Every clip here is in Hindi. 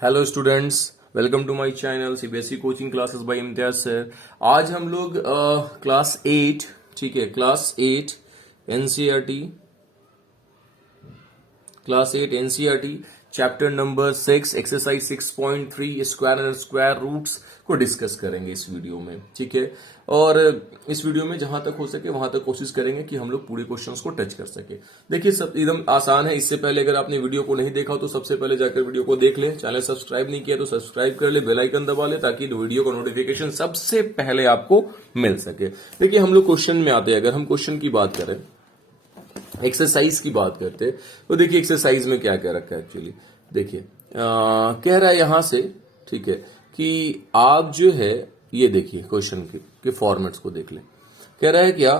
Hello students, welcome to my channel CBSE coaching classes by Imtiaz sir. आज हम लोग क्लास 8, ठीक है, class 8 NCERT, class 8 NCERT chapter number 6 exercise 6.3 square and square roots को डिस्कस करेंगे इस वीडियो में, ठीक है। और इस वीडियो में जहां तक हो सके वहां तक कोशिश करेंगे कि हम लोग पूरे क्वेश्चंस को टच कर सके। देखिए, सब एकदम आसान है। इससे पहले अगर आपने वीडियो को नहीं देखा हो तो सबसे पहले जाकर वीडियो को देख ले। चैनल सब्सक्राइब नहीं किया तो सब्सक्राइब कर ले, बेल आइकन दबा ले ताकि वीडियो का नोटिफिकेशन सबसे पहले आपको मिल सके। देखिए, हम लोग क्वेश्चन में आते हैं। अगर हम क्वेश्चन की बात करें, एक्सरसाइज की बात करते तो देखिए एक्सरसाइज में क्या क्या रखा है एक्चुअली। देखिए कह रहा है यहां से, ठीक है, कि आप जो है ये देखिए क्वेश्चन के फॉर्मेट्स को देख ले। कह रहा है क्या,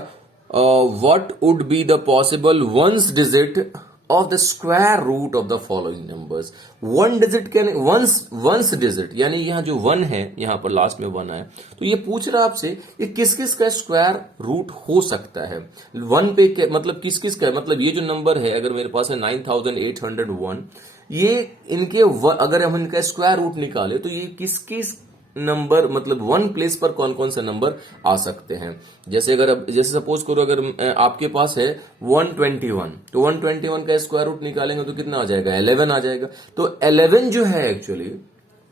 what would be the possible ones digit of the square root of the following numbers. One digit can ones digit, यानी यहां जो वन है, यहां पर लास्ट में वन आया, तो ये पूछ रहा है आपसे ये किस किस का स्क्वायर रूट हो सकता है। वन पे मतलब किस किस का, मतलब ये जो नंबर है, अगर मेरे पास है 9801, ये इनके अगर हम इनका स्क्वायर रूट निकाले तो ये किस किस नंबर, मतलब वन प्लेस पर कौन कौन से नंबर आ सकते हैं। जैसे अगर जैसे सपोज करो अगर आपके पास है 121, तो 121 का स्क्वायर रूट निकालेंगे तो कितना आ जाएगा, 11 आ जाएगा। तो 11 जो है एक्चुअली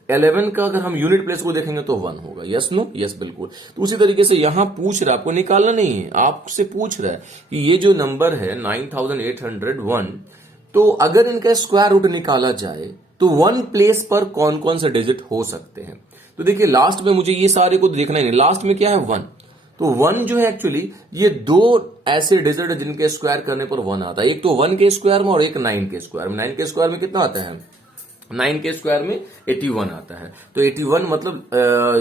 11 का अगर हम यूनिट प्लेस को देखेंगे तो 1 होगा। यस नो, यस बिल्कुल। तो उसी तरीके से यहां पूछ रहा है, आपको निकालना नहीं है, आपसे पूछ रहा है कि ये जो नंबर है 9801, तो अगर इनका स्क्वायर रूट निकाला जाए तो वन प्लेस पर कौन कौन से डिजिट हो सकते हैं। तो देखिए लास्ट में मुझे ये सारे को देखना ही नहीं, लास्ट में क्या है 1। तो 1 जो है एक्चुअली ये दो ऐसे डिजिट है जिनके स्क्वायर करने पर 1 आता है। एक तो 1 के स्क्वायर में और एक 9 के स्क्वायर में। 9 के स्क्वायर में कितना आता है, 9 के स्क्वायर में 81 आता है। तो 81 मतलब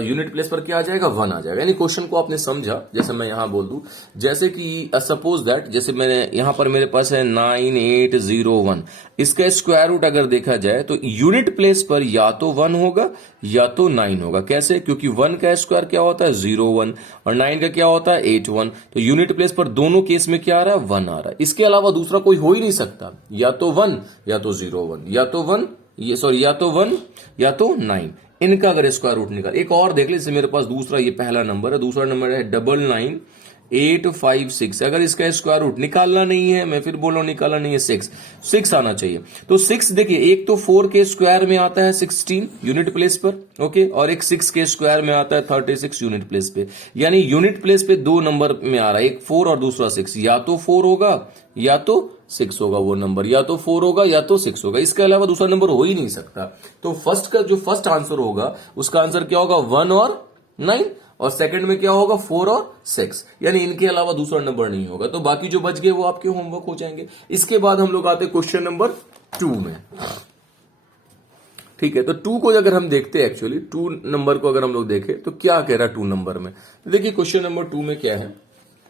यूनिट प्लेस पर क्या आ जाएगा, 1 आ जाएगा। यानी क्वेश्चन को आपने समझा। जैसे मैं यहां बोल दूं, जैसे कि सपोज दैट, जैसे मैंने यहां पर मेरे पास है 9801, इसका स्क्वायर रूट अगर देखा जाए तो यूनिट प्लेस पर या तो 1 होगा या तो 9 होगा। कैसे, क्योंकि 1 का स्क्वायर क्या होता है 01 और 9 का क्या होता है 81। तो यूनिट प्लेस पर दोनों केस में क्या आ रहा है, 1 आ रहा है। इसके अलावा दूसरा कोई हो ही नहीं सकता, या तो 1 या तो 01, या तो 1 ये सॉरी या तो 1 या तो 9। इनका अगर स्क्वायर रूट निकाल, एक और देख ले, जैसे मेरे पास दूसरा ये पहला नंबर है, दूसरा नंबर है 99856। अगर इसका स्क्वायर रूट निकालना नहीं है, मैं फिर बोल रहा हूं निकालना नहीं है, 6 आना चाहिए। तो 6 देखिए, एक तो 4 के स्क्वायर में आता है 16 यूनिट प्लेस पर, ओके, और एक 6 के स्क्वायर में आता है 36 यूनिट प्लेस पे। यानी यूनिट प्लेस पे दो नंबर में आ रहा है, एक 4 और दूसरा 6। या तो 4 होगा या तो 6 होगा वो नंबर, या तो 4 होगा या तो 6 होगा। इसके अलावा दूसरा नंबर हो ही नहीं सकता। तो फर्स्ट का जो फर्स्ट आंसर होगा उसका आंसर क्या होगा, 1 और 9, और सेकंड में क्या होगा 4 और 6। यानी इनके अलावा दूसरा नंबर नहीं होगा। तो बाकी जो बच गए वो आपके होमवर्क हो जाएंगे। इसके बाद हम लोग आते हैं क्वेश्चन नंबर 2 में, ठीक है। तो 2 को अगर हम देखते हैं, एक्चुअली 2 नंबर को अगर हम लोग देखें तो क्या कह रहा है 2 नंबर में। देखिए क्वेश्चन नंबर 2 में क्या है,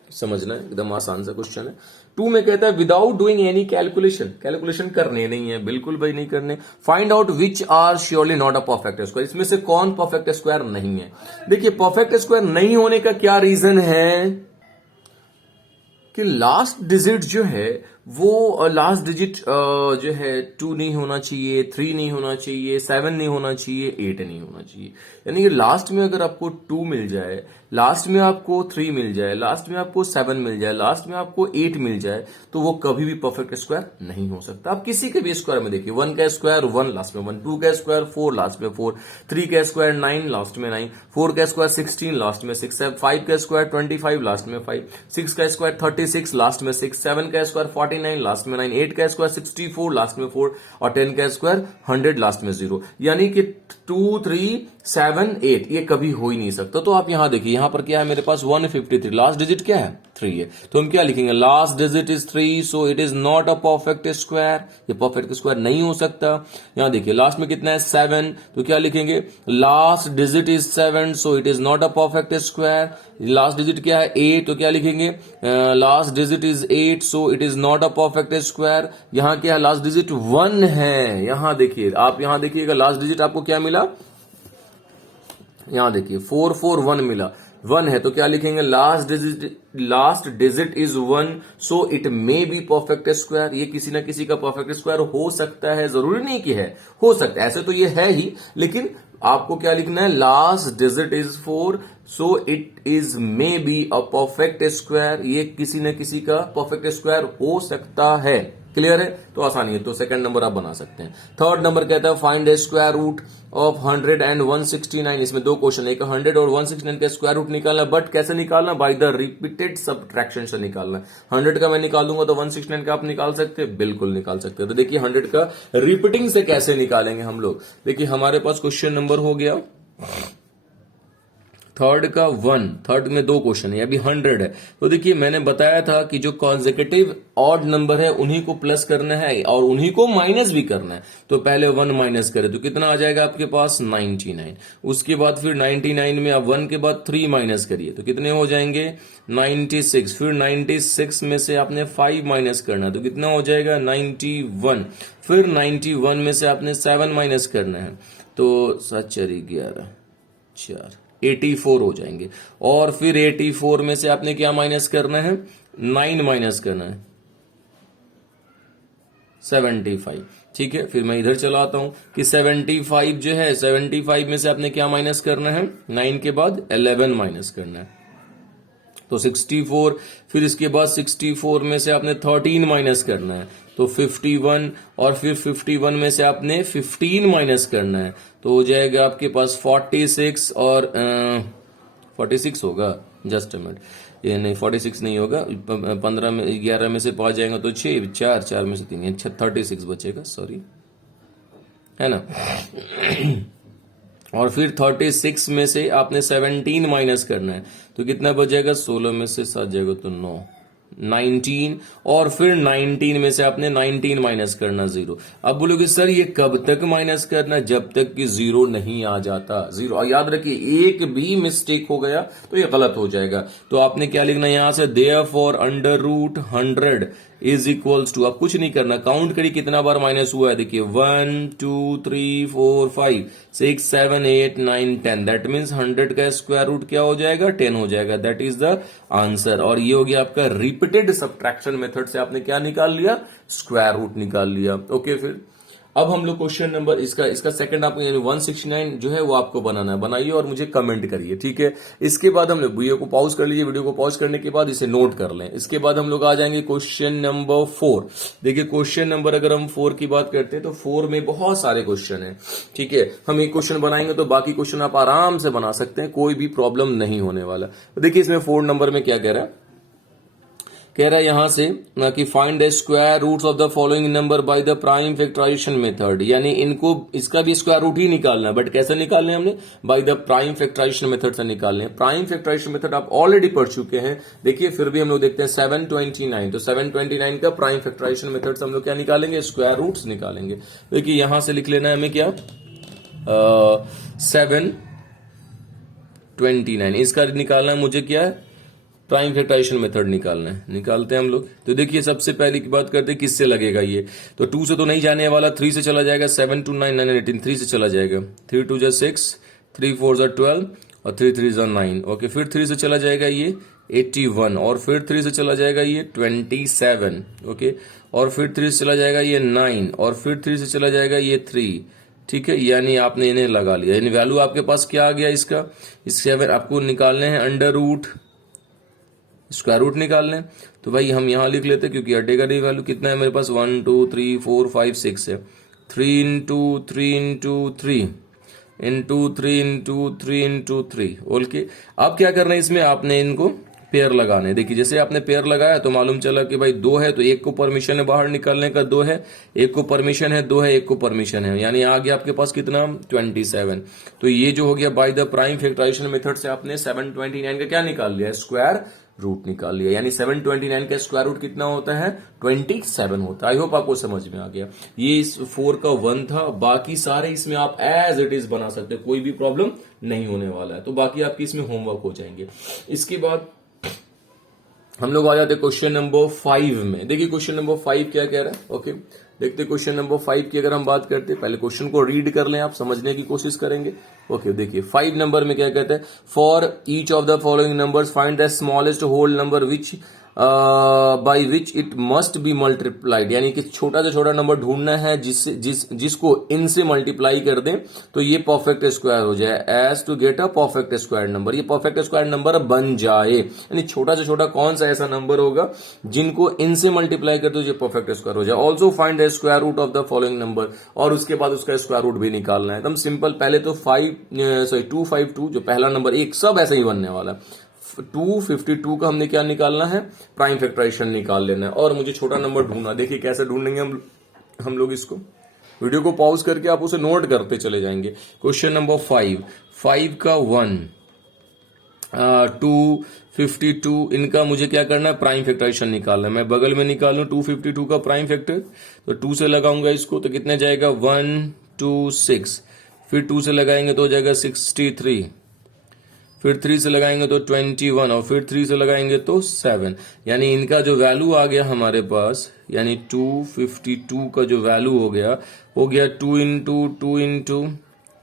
समझना है, एकदम आसान सा क्वेश्चन है। 2 में कहता है विदाउट डूइंग एनी कैलकुलेशन करने नहीं है, बिल्कुल भाई नहीं करने। Find out which are surely not a perfect square. इसमें से कौन परफेक्ट स्क्वायर नहीं है। देखिए परफेक्ट स्क्वायर नहीं होने का क्या रीजन है कि लास्ट डिजिट जो है वो लास्ट डिजिट जो है 2 नहीं होना चाहिए, 3 नहीं होना चाहिए, 7 नहीं होना चाहिए, 8 नहीं होना चाहिए। यानी कि लास्ट में अगर आपको 2 मिल जाए, लास्ट में आपको 3 मिल जाए, लास्ट में आपको 7 मिल जाए, लास्ट में आपको 8 मिल जाए, तो वो कभी भी परफेक्ट स्क्वायर नहीं हो सकता। आप किसी के भी स्क्वायर में देखिए, 1 का स्क्वायर 1 लास्ट में 1, 2 का स्क्वायर 4 लास्ट में 4, 3 का स्क्वायर 9 लास्ट में 9, 4 का स्क्वायर 16 लास्ट में 6, 5 का स्क्वायर 25 लास्ट में 5, 6 का स्क्वायर 36 लास्ट में 6, 7 का स्क्वायर 49 लास्ट में 9, 8 का स्क्वायर 64 लास्ट में 4, और 10 का स्क्वायर 100 लास्ट में 0। यानी कि 2, 3, 7, 8 ये कभी हो ही नहीं सकता। तो आप यहां देखिए, यहां पर क्या है मेरे पास 153, लास्ट डिजिट क्या है 3 है। तो हम क्या लिखेंगे, last digit is 3, so it is not a perfect square. ये परफेक्ट स्क्वायर नहीं हो सकता। यहां देखिए लास्ट में कितना है 7, तो क्या लिखेंगे, last digit is 7, so it is not a perfect square. Last digit क्या है 8, तो क्या लिखेंगे, last digit is 8, so it is not a perfect square. यहां क्या है, लास्ट डिजिट 1 है। यहां देखिए, आप यहां देखिएगा लास्ट डिजिट आपको क्या मिला, यहां देखिए 441 मिला। 1 है तो क्या लिखेंगे, last digit is 1, so it may be perfect square. ये किसी ना किसी का परफेक्ट स्क्वायर हो सकता है, जरूरी नहीं कि है, हो सकता है, ऐसे तो ये है ही, लेकिन आपको क्या लिखना है, last digit is 4, so it is may be a perfect square. ये किसी न किसी का परफेक्ट स्क्वायर हो सकता है। क्लियर है, तो आसानी है, तो सेकंड नंबर आप बना सकते हैं। थर्ड नंबर कहता है find the square root of 100 and 169। इसमें दो क्वेश्चन, एक 100 और 169 का स्क्वायर रूट निकालना, बट कैसे निकालना, बाय द रिपीटेड सब्ट्रैक्शन से निकालना। 100 का मैं निकाल दूंगा तो 169 का आप निकाल सकते हैं, बिल्कुल निकाल सकते हैं। तो देखिए 100 का रिपीटिंग से कैसे निकालेंगे हम लोग। देखिए हमारे पास क्वेश्चन नंबर हो गया थर्ड का 1, थर्ड में दो क्वेश्चन है, अभी 100 है। तो देखिए मैंने बताया था कि जो कॉन्सेक्यूटिव ऑड नंबर है उन्हीं को प्लस करना है और उन्हीं को माइनस भी करना है। तो पहले 1 माइनस करें तो कितना आ जाएगा आपके पास, 99। उसके बाद फिर 99 में आप 1 के बाद 3 माइनस करिए तो कितने हो जाएंगे, 96। फिर 96 में से आपने 5 माइनस करना तो कितना हो जाएगा, 91। फिर 91 में से आपने 7 माइनस करना है तो 7 4 11 4 84 हो जाएंगे। और फिर 84 में से आपने क्या माइनस करना है, 9 माइनस करना है, 75। ठीक है, फिर मैं इधर चला आता हूं कि 75 जो है, 75 में से आपने क्या माइनस करना है, 9 के बाद 11 माइनस करना है तो 64। फिर इसके बाद 64 में से आपने 13 माइनस करना है तो 51। और फिर 51 में से आपने 15 माइनस करना है तो हो जाएगा आपके पास 46। और 46 होगा, जस्ट अ मिनट, ये नहीं 46 नहीं होगा, 15 में 11 में से 5 जाएगा तो 6, 4 4 में से 3, 36 बचेगा, सॉरी, है ना। और फिर 36 में से आपने 17 माइनस करना है तो कितना बचेगा, 16 में से 7 जाएगा तो 9, 19। और फिर 19 में से आपने 19 माइनस करना, 0। अब बोलोगे सर ये कब तक माइनस करना, जब तक कि 0 नहीं आ जाता। 0 याद रखिए, एक भी मिस्टेक हो गया तो ये गलत हो जाएगा। तो आपने क्या लिखना है यहां से, therefore under root 100 is equals to, अब कुछ नहीं करना, काउंट करिए कितना बार माइनस हुआ है। देखिए 1 2 3 4 5 6 7 8 9 10, दैट मीन्स 100 का स्क्वायर रूट क्या हो जाएगा, 10 हो जाएगा। That is the answer. और ये हो गया आपका रिपीटेड सब्ट्रैक्शन मेथड से आपने क्या निकाल लिया, स्क्वायर रूट निकाल लिया। ओके, फिर अब हम लोग क्वेश्चन नंबर इसका सेकंड आपको यानी 169 जो है वो आपको बनाना है, बनाइए और मुझे कमेंट करिए। ठीक है, इसके बाद हम लोग वीडियो को पॉज कर लीजिए, वीडियो को पॉज करने के बाद इसे नोट कर लें। इसके बाद हम लोग आ जाएंगे क्वेश्चन नंबर 4। देखिए क्वेश्चन नंबर अगर हम 4 की बात करते हैं तो 4 में बहुत सारे क्वेश्चन है। ठीक है, हम एक क्वेश्चन बनाएंगे तो बाकी क्वेश्चन आप आराम से बना सकते हैं, कोई भी प्रॉब्लम नहीं होने वाला। तो देखिए इसमें 4 नंबर में क्या कह रहा है, कह रहा है यहां से ना कि find the square roots of the following number by the prime factorization method, यानी इनको इसका भी स्क्वायर रूट ही निकालना है, बट कैसे निकालने हमने, by the prime factorization method से निकालने हैं। प्राइम फैक्टराइजेशन मेथड आप ऑलरेडी पढ़ चुके हैं। देखिए फिर भी हम लोग देखते हैं 729, तो 729 का प्राइम फैक्टराइजेशन मेथड से हम लोग क्या निकालेंगे, स्क्वायर रूट्स निकालेंगे। देखिए यहां से लिख लेना है हमें क्या, 729, इसका निकालना है मुझे क्या है, प्राइम फैक्टराइजेशन मेथड निकालना है, निकालते हैं हम लोग। तो देखिए सबसे पहले की बात करते हैं किससे लगेगा ये, तो 2 से तो नहीं जाने वाला, 3 से चला जाएगा, 7 2 9 9 18, 3 से चला जाएगा, 3 2 6, 3 4 12 और 3 3 9। ओके, फिर 3 से चला जाएगा ये 81, और फिर 3 से चला जाएगा ये 27। ओके, और फिर 3 से चला जाएगा ये 9, और फिर 3 से चला जाएगा ये 3। ठीक है, यानी आपने इन्हें लगा लिया, यानी वैल्यू आपके पास क्या आ गया इसका, इसके अगर आपको निकालने हैं अंडर रूट, स्क्वायर रूट निकाल लें। तो भाई हम यहां लिख लेते क्योंकि अड्डे का डी वैल्यू कितना है मेरे पास, 1 2 3 4 5 6 है, 3 into 3 into 3 into 3 into 3 into 3। Okay, अब क्या करना है इसमें, आपने इनको पेयर लगाने। देखिए जैसे आपने पेयर लगाया तो मालूम चला कि भाई 2 है तो एक को परमिशन है बाहर निकलने का, 2 है, एक को परमिशन है, 2 है, एक को परमिशन है, यानी आ गया आपके पास कितना, 27। तो ये जो हो गया by the prime factorization method से आपने 729 का क्या निकाल लिया, स्क्वायर रूट निकाल लिया। यानी 729 का स्क्वायर रूट कितना होता है, 27 होता है। आई होप आपको समझ में आ गया। ये इस 4 का 1 था, बाकी सारे इसमें आप एज इट इज बना सकते हैं, कोई भी प्रॉब्लम नहीं होने वाला है। तो बाकी आपकी इसमें होमवर्क हो जाएंगे। इसके बाद हम लोग आ जाते हैं क्वेश्चन नंबर 5 में। देखिए क्वेश्चन नंबर 5 क्या कह रहा है। ओके, देखते क्वेश्चन नंबर 5 की अगर हम बात करते हैं, पहले क्वेश्चन को रीड कर लें, आप समझने की कोशिश करेंगे। ओके, देखिए 5 नंबर में क्या कहते हैं, for each of the following numbers find the smallest whole number which by which it must be multiplied, यानी कि छोटा से छोटा नंबर ढूंढना है जिसको इन से मल्टीप्लाई कर दें तो ये परफेक्ट स्क्वायर हो जाए, as to get a perfect square number, ये परफेक्ट स्क्वायर नंबर बन जाए। यानी छोटा से छोटा कौन सा ऐसा नंबर होगा जिनको इन से मल्टीप्लाई कर दो ये परफेक्ट स्क्वायर हो जाए। Also find the square root of the following number, और उसके बाद उसका स्क्वायर रूट भी निकालना है। एकदम सिंपल, पहले तो 252 जो पहला नंबर, एक सब ऐसे ही बनने वाला है। 252 का हमने क्या निकालना है, प्राइम फैक्टराइजेशन निकाल लेना है, और मुझे छोटा नंबर ढूंढना। देखिए कैसे ढूंढेंगे हम लोग इसको, वीडियो को पॉज करके आप उसे नोट करते चले जाएंगे। क्वेश्चन नंबर 5 का 1 252, इनका मुझे क्या करना है, प्राइम फैक्टराइजेशन निकालना है। मैं बगल में निकालूं 252 का प्राइम फैक्टर, तो 2 से लगाऊंगा इसको तो कितने जाएगा 126, फिर 2 से लगाएंगे तो हो जाएगा 63, फिर 3 से लगाएंगे तो 21, और फिर 3 से लगाएंगे तो 7। यानी इनका जो वैल्यू आ गया हमारे पास, यानी 252 का जो वैल्यू हो गया 2 इंटू 2 इंटू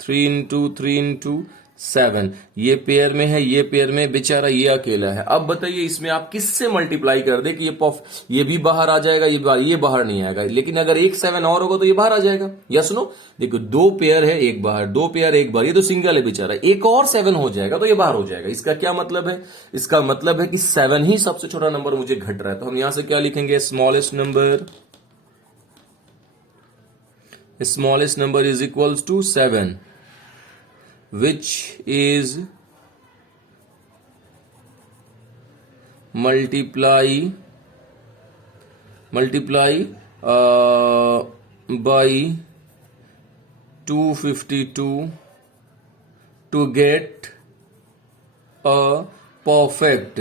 3 इंटू 3 इंटू 7। ये पेयर में है, ये पेयर में बेचारा ये अकेला है। अब बताइए इसमें आप किससे मल्टीप्लाई कर दे कि ये भी बाहर आ जाएगा, ये बाहर नहीं आएगा, लेकिन अगर एक 7 और होगा तो ये बाहर आ जाएगा। यस नो, देखो 2 पेयर है, एक बाहर, 2 पेयर एक बार, ये तो सिंगल है बेचारा, एक और 7 हो जाएगा तो ये बाहर हो जाएगा। इसका क्या मतलब है, इसका मतलब है कि 7 ही सबसे छोटा नंबर मुझे घट रहा है। तो हम यहां से क्या लिखेंगे, smallest number is equals to 7, which is multiply by 252 to get a perfect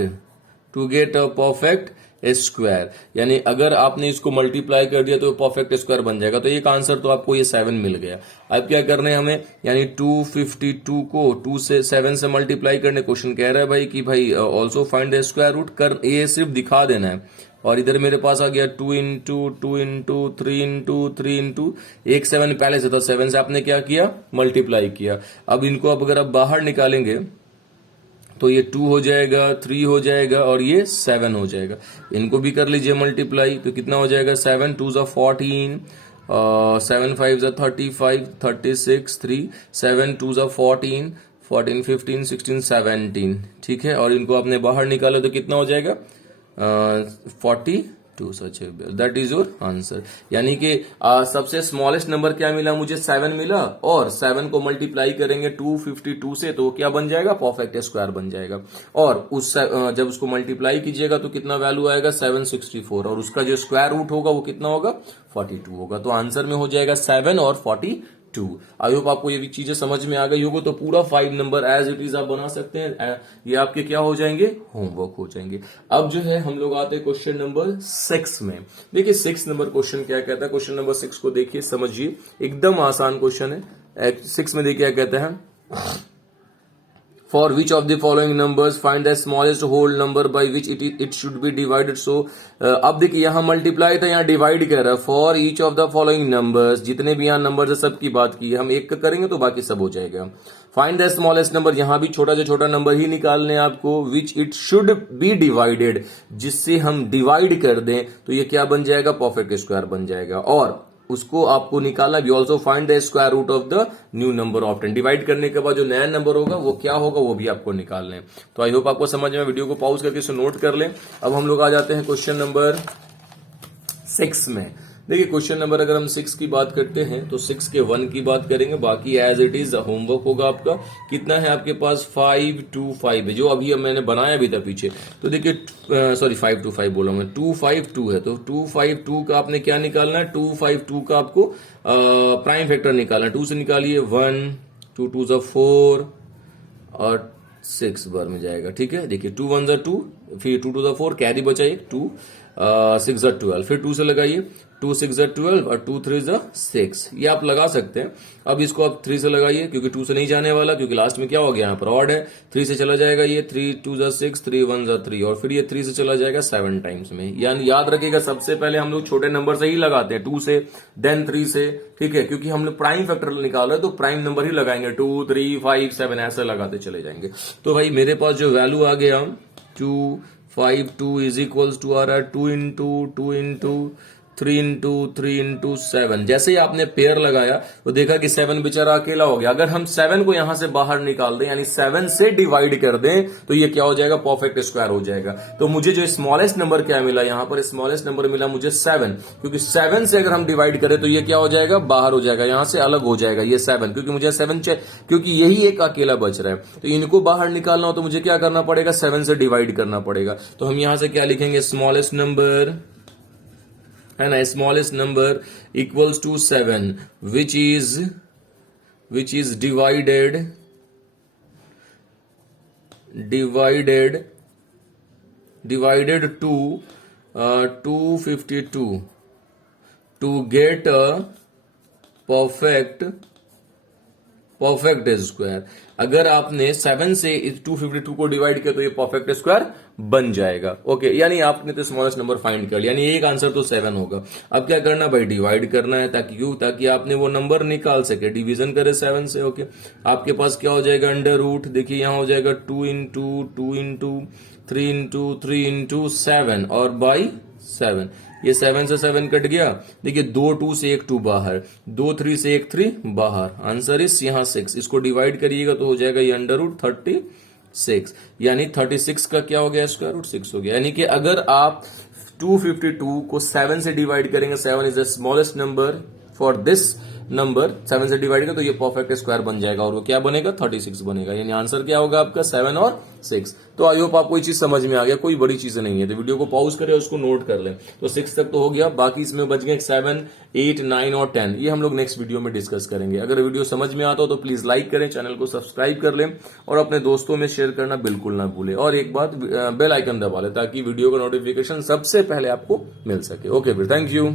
square. यानी अगर आपने इसको मल्टीप्लाई कर दिया तो परफेक्ट स्क्वायर बन जाएगा। तो एक आंसर तो आपको ये 7 मिल गया। अब क्या करना है हमें, यानी 252 को 2 से 7 से मल्टीप्लाई करने। क्वेश्चन कह रहा है भाई कि भाई also find the square root कर, ये सिर्फ दिखा देना है। और इधर मेरे पास आ गया 2 इंटू 2 इंटू 3 इंटू 3 इंटू, एक 7 पहले से था, 7 से आपने क्या किया, मल्टीप्लाई किया। अब इनको अब अगर आप बाहर निकालेंगे तो ये 2 हो जाएगा, 3 हो जाएगा और ये 7 हो जाएगा। इनको भी कर लीजिए मल्टीप्लाई, तो कितना हो जाएगा, 7 2 ज़ा 14, 7 5 ज़ा 35, 36, 3 7 2 ज़ा 14, 14 15 16 17, ठीक है। और इनको आपने बाहर निकाला तो कितना हो जाएगा, 42, सच है, दैट इज योर आंसर। यानी कि सबसे स्मॉलेस्ट नंबर क्या मिला मुझे, 7 मिला, और 7 को मल्टीप्लाई करेंगे 252 से तो क्या बन जाएगा, परफेक्ट स्क्वायर बन जाएगा। और उस जब उसको मल्टीप्लाई कीजिएगा तो कितना वैल्यू आएगा, 764, और उसका जो स्क्वायर रूट होगा वो कितना होगा, 42 होगा। तो आंसर में हो जाएगा 7 और 42। आई होप आपको ये भी चीजें समझ में आ गई होगी। तो पूरा 5 नंबर एज इट इज आप बना सकते हैं, ये आपके क्या हो जाएंगे, होमवर्क हो जाएंगे। अब जो है हम लोग आते हैं क्वेश्चन नंबर 6 में। देखिए 6 नंबर क्वेश्चन क्या कहता है, क्वेश्चन नंबर 6 को देखिए, समझिए, एकदम आसान क्वेश्चन है। 6 में देखिए क्या कहता है, For which of the following numbers find the smallest whole number by which it should be divided? So अब देखिए यहाँ मल्टीप्लाई था, यहाँ डिवाइड कर रहा है। For each of the following numbers, जितने भी यहाँ नंबर है सबकी बात की है, हम एक का करेंगे तो बाकी सब हो जाएगा। फाइंड द स्मॉलेस्ट नंबर, यहाँ भी छोटा से छोटा नंबर ही निकालने हैं आपको, which it should be divided, जिससे हम डिवाइड कर दें तो ये क्या बन जाएगा, परफेक्ट स्क्वायर बन जाएगा। और उसको आपको निकालना भी, also find the square root of the new number of 10। Divide करने के बाद जो नया नंबर होगा वो क्या होगा, वो भी आपको निकालना है। तो आई होप आपको समझ में, वीडियो को पॉज करके इसे नोट कर लें। अब हम लोग आ जाते हैं क्वेश्चन नंबर 6 में। देखिए क्वेश्चन नंबर अगर हम 6 की बात करते हैं तो 6 के 1 की बात करेंगे, बाकी एज इट इज होमवर्क होगा आपका। कितना है आपके पास, 5 2 5 है, जो अभी मैंने बनाया भी था पीछे। तो देखिए सॉरी 5 2 5 बोला मैं, 2 5 2 है, तो 2 5 2 का आपने क्या निकालना है, 2 5 2 का आपको प्राइम फैक्टर निकालना है। 2 से निकालिए 1, 2 2 ज़ा 4 और 6 बार में जाएगा, ठीक है। देखिए 2 1 ज़ा 2, फिर 2 2 ज़ा 4, कैरी बचा एक 2, 6 ज़ा 12, फिर 2 से लगाइए 2 6 12 और 2 3 6, ये आप लगा सकते हैं। अब इसको आप 3 से लगाइए, क्योंकि 2 से नहीं जाने वाला, क्योंकि लास्ट में क्या हो गया, यहाँ पर ऑड है। 3 से चला जाएगा ये, 3 2 6, 3 1 3, और फिर ये 3 से चला जाएगा 7 टाइम्स में। यानी याद रखिएगा, सबसे पहले हम लोग छोटे नंबर से ही लगाते हैं, 2 से देन 3 से, ठीक है, क्योंकि हमने प्राइम फैक्टर निकाला है तो प्राइम नंबर ही लगाएंगे, 2 3 5 7 ऐसे लगाते चले जाएंगे। तो भाई मेरे पास जो वैल्यू आ गया 2 5 2 इज इक्वल्स टू आ रहा है 2 इंटू 3 इंटू 3 इंटू 7। जैसे ही आपने पेयर लगाया तो देखा कि 7 बेचारा अकेला हो गया। अगर हम 7 को यहां से बाहर निकाल दें, यानी 7 से डिवाइड कर दें, तो ये क्या हो जाएगा, परफेक्ट स्क्वायर हो जाएगा। तो मुझे जो स्मॉलेस्ट नंबर क्या मिला, यहां पर स्मॉलेस्ट नंबर मिला मुझे 7, क्योंकि 7 से अगर हम डिवाइड करें तो ये क्या हो जाएगा, बाहर हो जाएगा, यहां से अलग हो जाएगा ये 7, क्योंकि मुझे 7 क्योंकि यही एक अकेला बच रहा है। तो इनको बाहर निकालना हो तो मुझे क्या करना पड़ेगा, 7 से डिवाइड करना पड़ेगा। तो हम यहां से क्या लिखेंगे, स्मॉलेस्ट नंबर है ना, smallest number equals to 7, which is divided to 252 to get a perfect square. अगर आपने 7 से 252 को डिवाइड किया तो ये परफेक्ट स्क्वायर बन जाएगा। ओके, यानी आपने तो स्मॉलेस्ट नंबर फाइंड कर लिया, यानी एक आंसर तो 7 होगा। अब क्या करना भाई, डिवाइड करना है, ताकि आपने वो नंबर निकाल सके, डिवीजन करे 7 से। ओके, आपके पास क्या हो जाएगा, अंडर रूट, देखिए यहां हो जाएगा 2 इंटू 3 इंटू 7 और बाई 7। ये 7 से 7 कट गया, देखिए 2 2 से 1 2 बाहर, 2 3 से 1 3 बाहर, आंसर इस यहां 6। इसको डिवाइड करिएगा तो हो जाएगा ये अंडर रूट 36, यानी 36 का क्या हो गया, स्क्वायर रूट 6 हो गया। यानी कि अगर आप 252 को 7 से डिवाइड करेंगे, 7 is the smallest number for this number, 7 से डिवाइड करें तो ये परफेक्ट स्क्वायर बन जाएगा, और वो क्या बनेगा, 36 बनेगा। यानी आंसर क्या होगा आपका, 7 और 6। तो आई होप आपको ये चीज समझ में आ गया, कोई बड़ी चीज नहीं है। तो वीडियो को पॉज करें, उसको नोट कर लें। तो 6 तक तो हो गया, बाकी इसमें बच गए 7 8 9 और 10। ये हम लोग नेक्स्ट वीडियो में डिस्कस करेंगे। अगर वीडियो समझ में आता हो तो प्लीज लाइक करें, चैनल को सब्सक्राइब कर लें, और अपने दोस्तों में शेयर करना बिल्कुल ना भूलें। और एक बात, बेल आइकन दबा लें ताकि वीडियो का नोटिफिकेशन सबसे पहले आपको मिल सके। ओके फिर, थैंक यू।